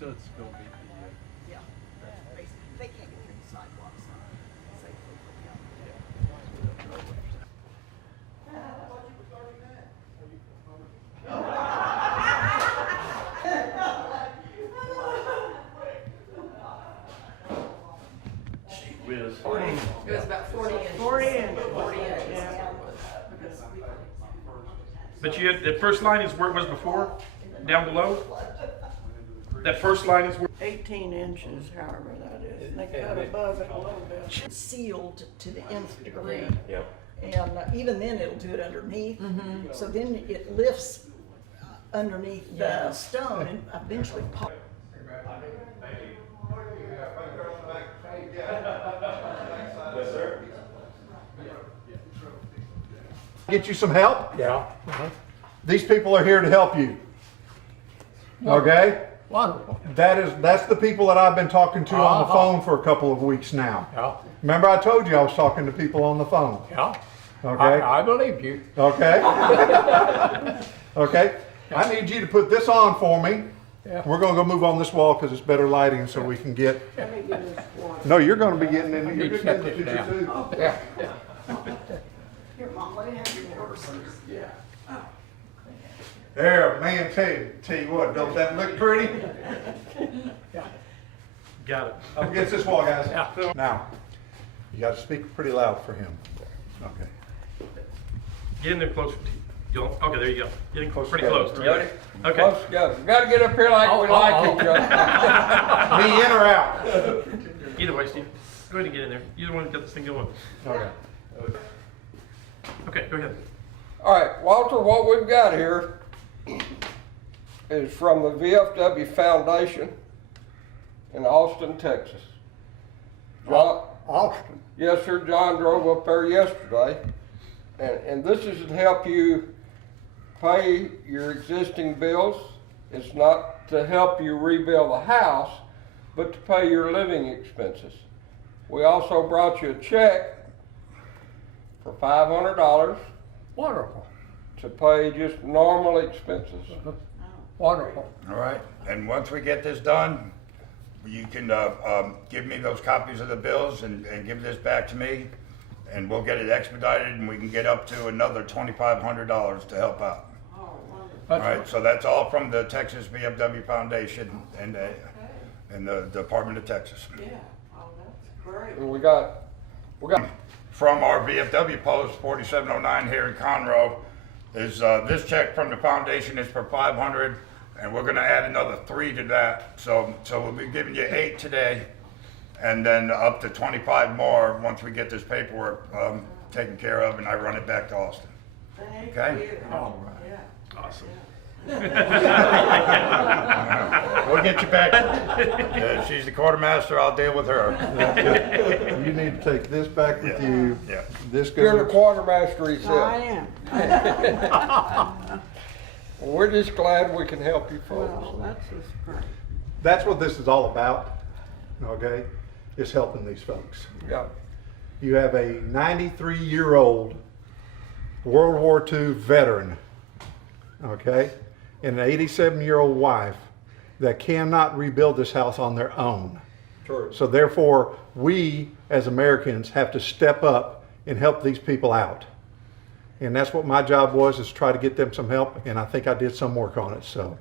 studs gonna be Yeah, basically, they can't get through the sidewalks safely from them. whiz. It was about 40 inches. 40 inches. 40 inches. Yeah. But you had, the first line is where it was before, down below? That first line is where? 18 inches, however that is. And they cut above it a little bit. Sealed to the nth degree. Yep. And even then, it'll do it underneath. So then it lifts underneath the stone and eventually pops. Get you some help? Yeah. These people are here to help you. Okay? Wonderful. That's the people that I've been talking to on the phone for a couple of weeks now. Yeah. Remember I told you I was talking to people on the phone. Yeah. Okay? I believe you. Okay? Okay? I need you to put this on for me. Yeah. We're gonna go move on this wall because it's better lighting so we can get. Let me get this one. No, you're gonna be getting in. You're need to just set getting the this down. picture too. Yeah. Here, Mom, let me have your purses. There, man, tell you what, don't that look pretty? Got it. Up against this wall, guys. Yeah. Now, you got to speak pretty loud for him. Okay. Get in there closer. Okay, there you go. Getting Close pretty together. close. Together. Okay. Close together. We gotta get up here like we like each other. Me in or out? Either way, Steve. Go ahead and get in there. You're the one that got this thing going. Okay. Okay, go ahead. All right, Walter, what we've got here is from the VFW Foundation in Austin, Texas. John, Austin. yes, sir, John drove up there yesterday. And this is to help you pay your existing bills. It's not to help you rebuild the house, but to pay your living expenses. We also brought you a check for $500. Wonderful. To pay just normal expenses. Wonderful. All right, and once we get this done, you can give me those copies of the bills and give this back to me, and we'll get it expedited, and we can get up to another $2,500 to help out. All right, so that's all from the Texas VFW Foundation and the Department of Texas. Yeah, oh, that's great. And we got From our VFW post 4709 here in Conroe is this check from the foundation is for $500, and we're going to add another 3 to that. So we'll be giving you 8 today, and then up to 25 more once we get this paperwork taken care of, and I run it back to Austin. Thank Okay. you. All right. Yeah. Awesome. We'll get you back. She's the quartermaster. I'll deal with her. You need to take this back with you. Yeah. This you're the goes. quartermaster, he I said. am. Well, we're just glad we can help you folks. Well, that's just great. That's what this is all about. Okay, is helping these folks. Yeah. You have a 93-year-old World War II veteran. Okay, and an 87-year-old wife that cannot rebuild this house on their own. True. So therefore, we as Americans have to step up and help these people out. And that's what my job was, is try to get them some help, and I think I did some work on it, so.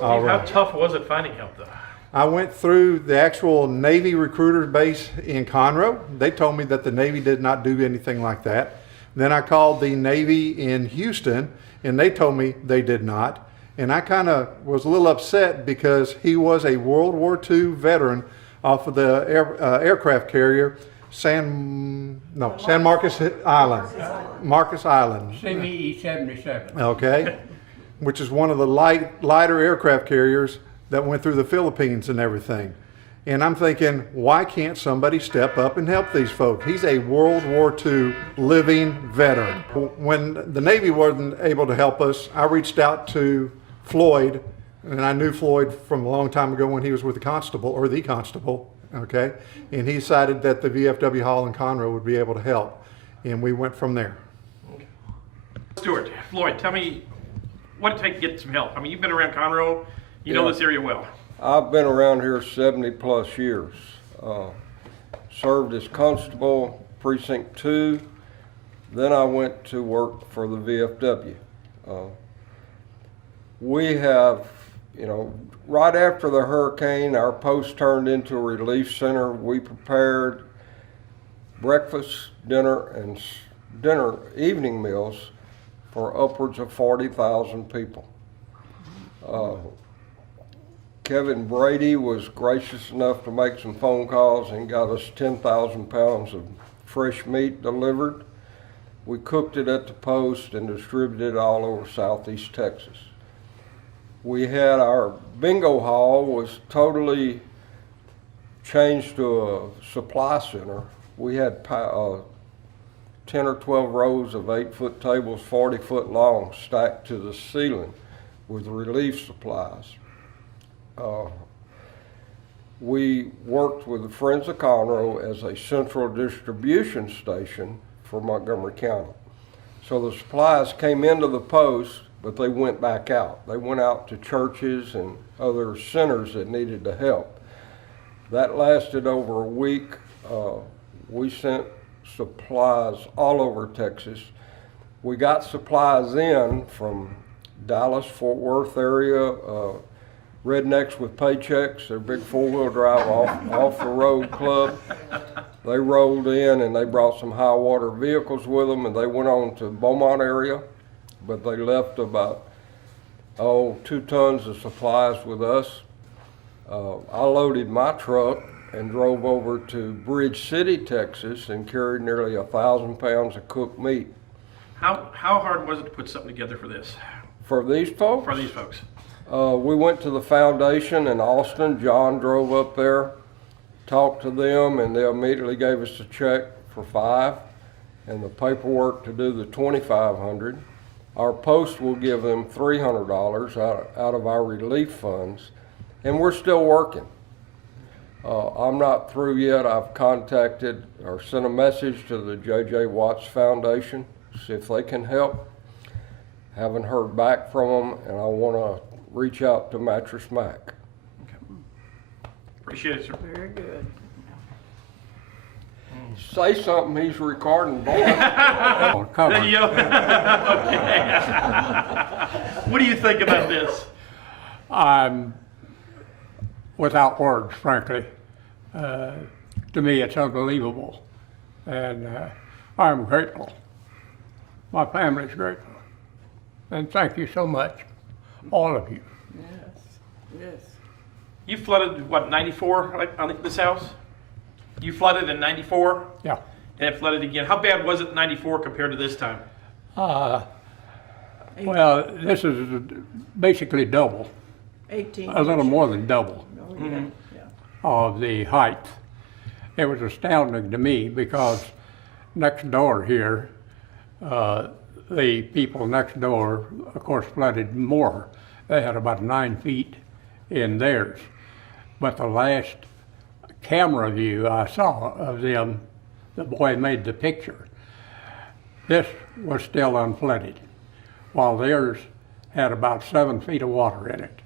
All How right. tough was it finding help though? I went through the actual Navy recruiter base in Conroe. They told me that the Navy did not do anything like that. Then I called the Navy in Houston, and they told me they did not. And I kind of was a little upset because he was a World War II veteran off of the aircraft carrier San Marcos Island. Marcos Island. CME 77. Okay, which is one of the lighter aircraft carriers that went through the Philippines and everything. And I'm thinking, why can't somebody step up and help these folks? He's a World War II living veteran. When the Navy wasn't able to help us, I reached out to Floyd, and I knew Floyd from a long time ago when he was with the constable, okay? And he decided that the VFW Hall in Conroe would be able to help, and we went from there. Stuart, Floyd, tell me what it takes to get some help. I mean, you've been around Conroe, you know this area well. I've been around here 70+ years. Served as constable, precinct 2. Then I went to work for the VFW. We have, right after the hurricane, our post turned into a relief center. We prepared breakfast, dinner, and evening meals for upwards of 40,000 people. Kevin Brady was gracious enough to make some phone calls and got us 10,000 pounds of fresh meat delivered. We cooked it at the post and distributed it all over southeast Texas. We had our bingo hall was totally changed to a supply center. We had 10 or 12 rows of 8-foot tables, 40 foot long, stacked to the ceiling with relief supplies. We worked with the Friends of Conroe as a central distribution station for Montgomery County. So the supplies came into the post, but they went back out. They went out to churches and other centers that needed the help. That lasted over a week. We sent supplies all over Texas. We got supplies in from Dallas, Fort Worth area, Rednecks with Paychecks, their big 4-wheel drive off the road club. They rolled in and they brought some high water vehicles with them, and they went on to Beaumont area, but they left about 2 tons of supplies with us. I loaded my truck and drove over to Bridge City, Texas, and carried nearly 1,000 pounds of cooked meat. How hard was it to put something together for this? For these folks? For these folks. We went to the foundation in Austin. John drove up there, talked to them, and they immediately gave us a check for $5 and the paperwork to do the $2,500. Our post will give them $300 out of our relief funds, and we're still working. I'm not through yet. I've contacted or sent a message to the J.J. Watts Foundation, see if they can help. Haven't heard back from them, and I want to reach out to Mattress Mac. Appreciate it, sir. Very good. Say something, he's recording, boy. Oh, come There on. you go. Okay. What do you think about this? I'm without words, frankly. To me, it's unbelievable. And I'm grateful. My family's grateful. And thank you so much, all of you. Yes, yes. You flooded, what, 94 on this house? You flooded in 94 Yeah. and it flooded again. How bad was it in 94 compared to this time? Well, this is basically double, 18. a little more than double Oh, yeah, yeah. of the height. It was astounding to me because next door here, the people next door, of course, flooded more. They had about 9 feet in theirs. But the last camera view I saw of them, the boy made the picture. This was still unflooded, while theirs had about 7 feet of water in it.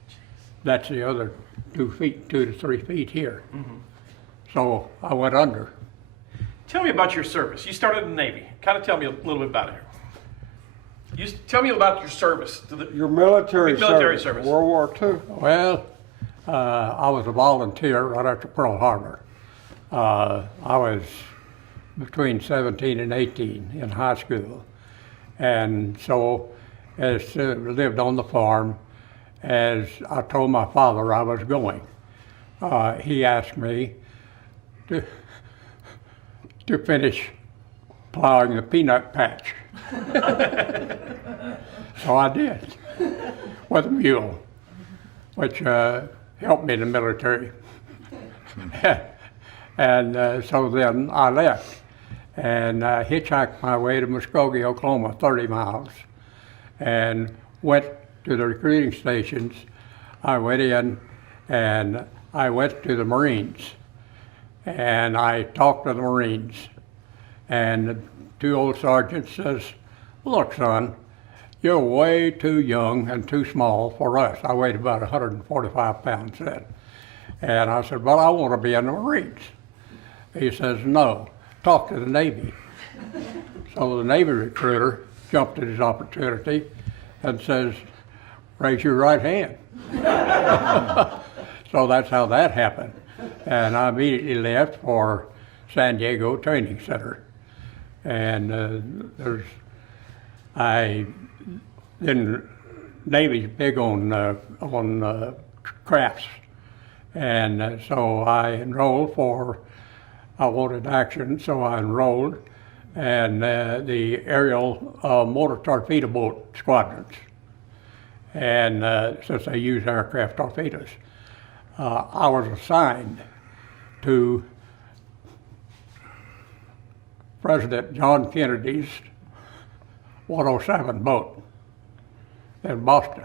That's the other 2 to 3 feet here. Mm-hmm. So I went under. Tell me about your service. You started in the Navy. Kind of tell me a little bit about it. Tell me about your service. Your military service. World War II. Well, I was a volunteer right after Pearl Harbor. I was between 17 and 18 in high school. And so, as lived on the farm, as I told my father I was going, he asked me to finish plowing the peanut patch. So I did, with a mule, which helped me in the military. And so then I left and hitchhiked my way to Muskogee, Oklahoma, 30 miles, and went to the recruiting stations. I went in and I went to the Marines, and I talked to the Marines, and the 2 old sergeants says, "Look, son, you're way too young and too small for us." I weighed about 145 pounds then. And I said, well, I want to be in the Marines. He says, no, talk to the Navy. So the Navy recruiter jumped at his opportunity and says, raise your right hand. So that's how that happened. And I immediately left for San Diego Training Center. And Navy's big on crafts. And so I enrolled I wanted action, so I enrolled in the aerial motor torpedo boat squadrons. And since they use aircraft torpedoes, I was assigned to President John Kennedy's 107 boat in Boston.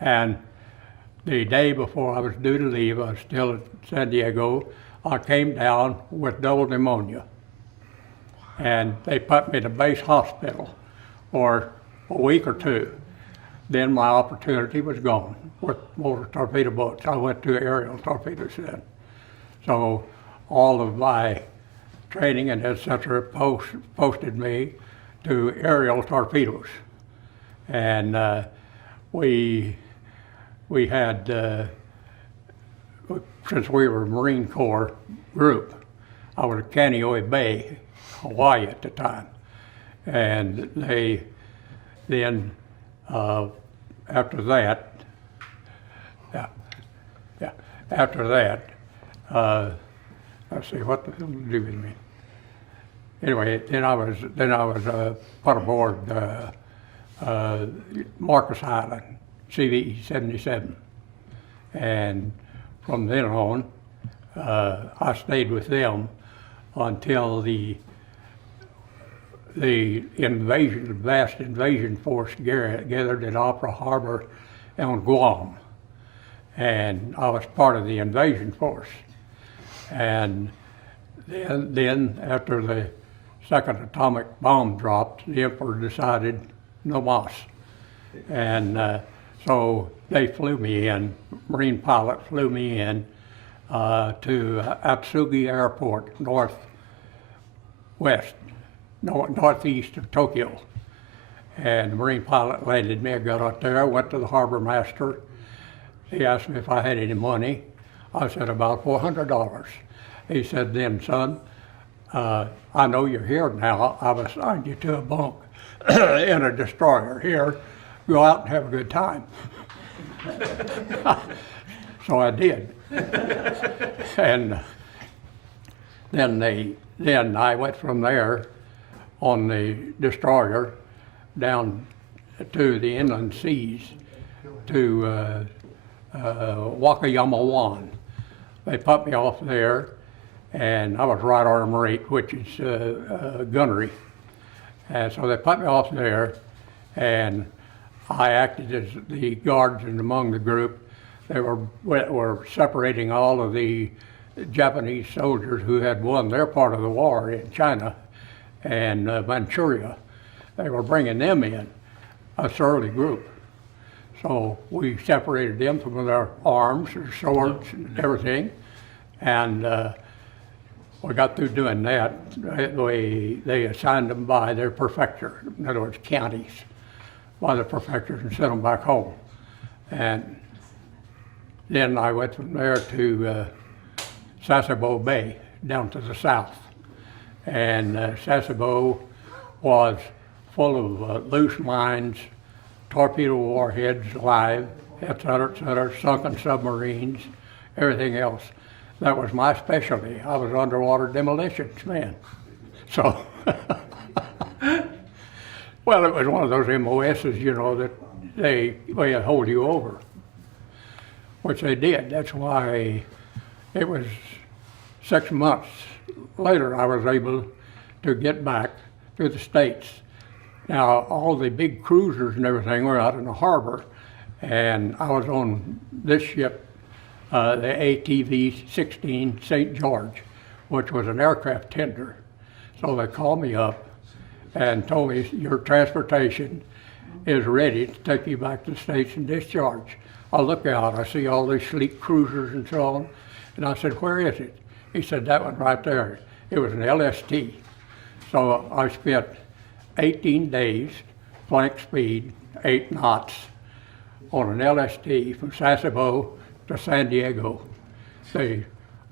And the day before I was due to leave, I was still at San Diego, I came down with double pneumonia. And they put me in a base hospital for a week or two. Then my opportunity was gone with motor torpedo boats. I went to aerial torpedoes then. So all of my training and et cetera posted me to aerial torpedoes. And we had, since we were a Marine Corps group, I was at Kaneohe Bay, Hawaii at the time. And they then, after that, let's see, what the hell did it do with me? Anyway, then I was put aboard Marcus Island, CV 77. And from then on, I stayed with them until the vast invasion force gathered at Opera Harbor on Guam. And I was part of the invasion force. And then after the second atomic bomb dropped, the Emperor decided no mas. And so they flew me in, Marine pilot flew me in to Atsugi Airport, northeast of Tokyo. And the Marine pilot landed me. I got out there, I went to the harbor master. He asked me if I had any money. I said about $400. He said, then son, I know you're here now. I've assigned you to a bunk in a destroyer here. Go out and have a good time. So I did. And then I went from there on the destroyer down to the inland seas to Wakayama-wan. They put me off there, and I was right arm rate, which is gunnery. And so they put me off there, and I acted as the guardsman among the group. They were separating all of the Japanese soldiers who had won their part of the war in China and Manchuria. They were bringing them in, a surly group. So we separated them from their arms, their swords, and everything. And we got through doing that. They assigned them by their prefecture, in other words, counties, by the prefectures, and sent them back home. And then I went from there to Sasebo Bay, down to the south. And Sasebo was full of loose mines, torpedo warheads live, et cetera, sunken submarines, everything else. That was my specialty. I was underwater demolitions man. So, well, it was one of those MOSs, you know, that they hold you over, which they did. That's why it was 6 months later I was able to get back to the States. Now, all the big cruisers and everything were out in the harbor, and I was on this ship, the ATV-16 St. George, which was an aircraft tender. So they called me up and told me, your transportation is ready to take you back to the States and discharge. I look out, I see all these sleek cruisers and so on, and I said, where is it? He said, that one right there. It was an LST. So I spent 18 days, flank speed, 8 knots, on an LST from Sasebo to San Diego. They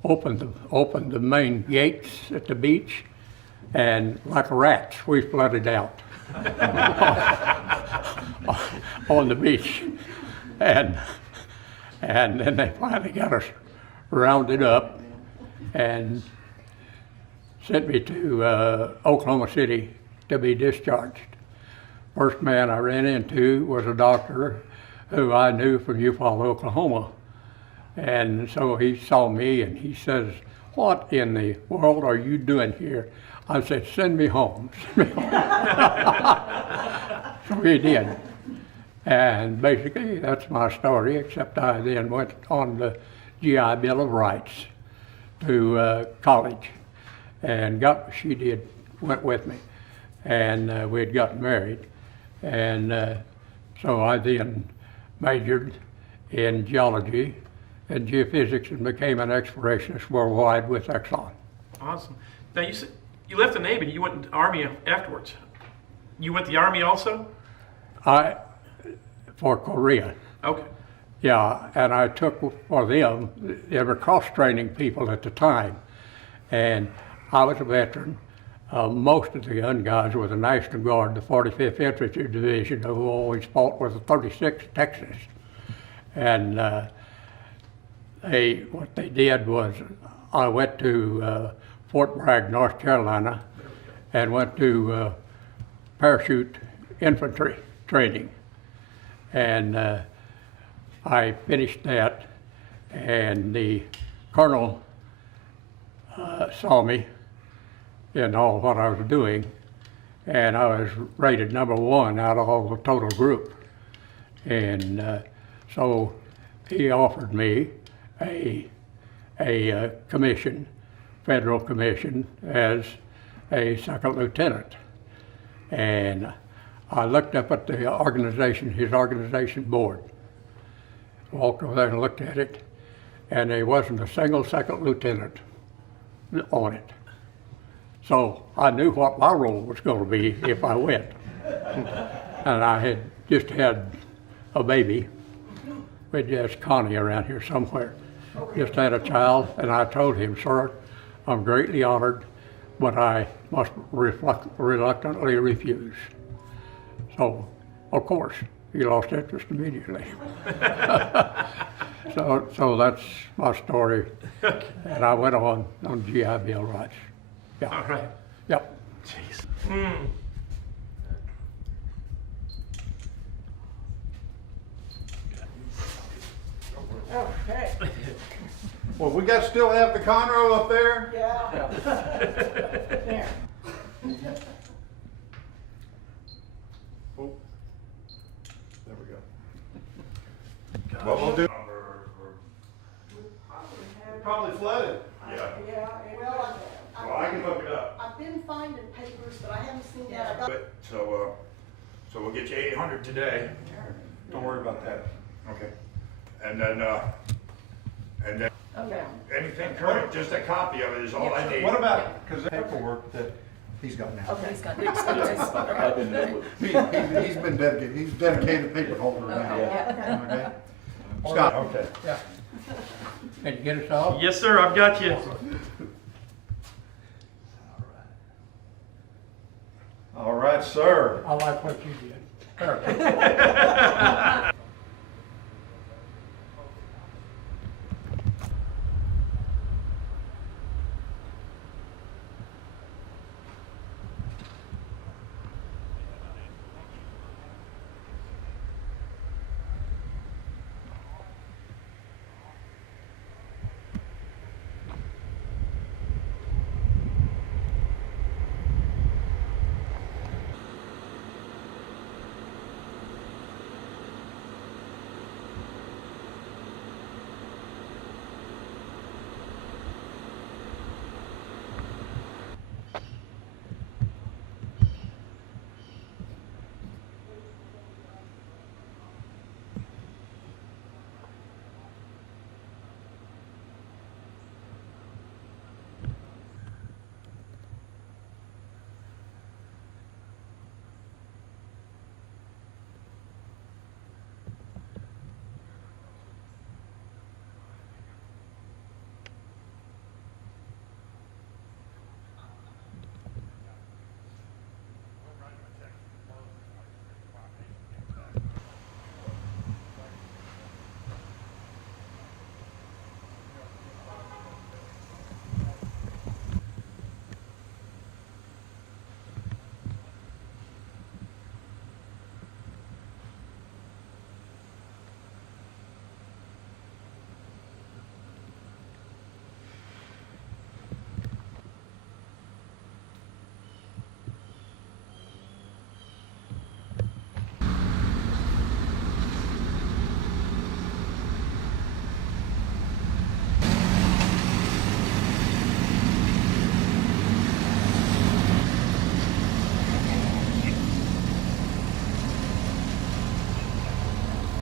opened the main gates at the beach, and like rats, we flooded out on the beach. And then they finally got us rounded up and sent me to Oklahoma City to be discharged. First man I ran into was a doctor who I knew from Eufaula, Oklahoma. And so he saw me and he says, what in the world are you doing here? I said, send me home. Send me home. So he did. And basically that's my story, except I then went on the GI Bill of Rights to college and went with me. And we had gotten married. And so I then majored in geology and geophysics and became an explorationist worldwide with Exxon. Awesome. Now you said you left the Navy and you went into the Army afterwards. You went to the Army also? For Korea. Okay. Yeah, and I took for them, they were cross-training people at the time. And I was a veteran. Most of the young guys were the National Guard, the 45th Infantry Division, who always fought with the 36th Texas. And what they did was, I went to Fort Bragg, North Carolina, and went to parachute infantry training. And I finished that, and the colonel saw me in all what I was doing, and I was rated #1 out of all the total group. And so he offered me a commission, federal commission, as a second lieutenant. And I looked up at the organization, his organization board. Walked over there and looked at it, and there wasn't a single second lieutenant on it. So I knew what my role was going to be if I went. And I had just had a baby. We just Connie around here somewhere. Just had a child, and I told him, sir, I'm greatly honored, but I must reluctantly refuse. So, of course, he lost interest immediately. So that's my story. And I went on GI Bill rights. Yeah. All right. Yep. Jeez. Okay, Well, we still have the Conroe up there? yeah. There. Oh, there we go. What we'll do? Probably flooded. Yeah. Yeah, well, Well, I can look it up. I've been finding papers, but I haven't seen that. I got- So we'll get you 800 today. Don't worry about that. Okay. And then Okay. anything current, just a copy of it is all I need. What about, because the paperwork that he's got now. Okay. He's got He's been dedicated, he's dedicated paper holder now. Okay? Scott. Okay. Yeah. Can you get us off? Yes, sir. I've got you. All right, sir. I like what you did.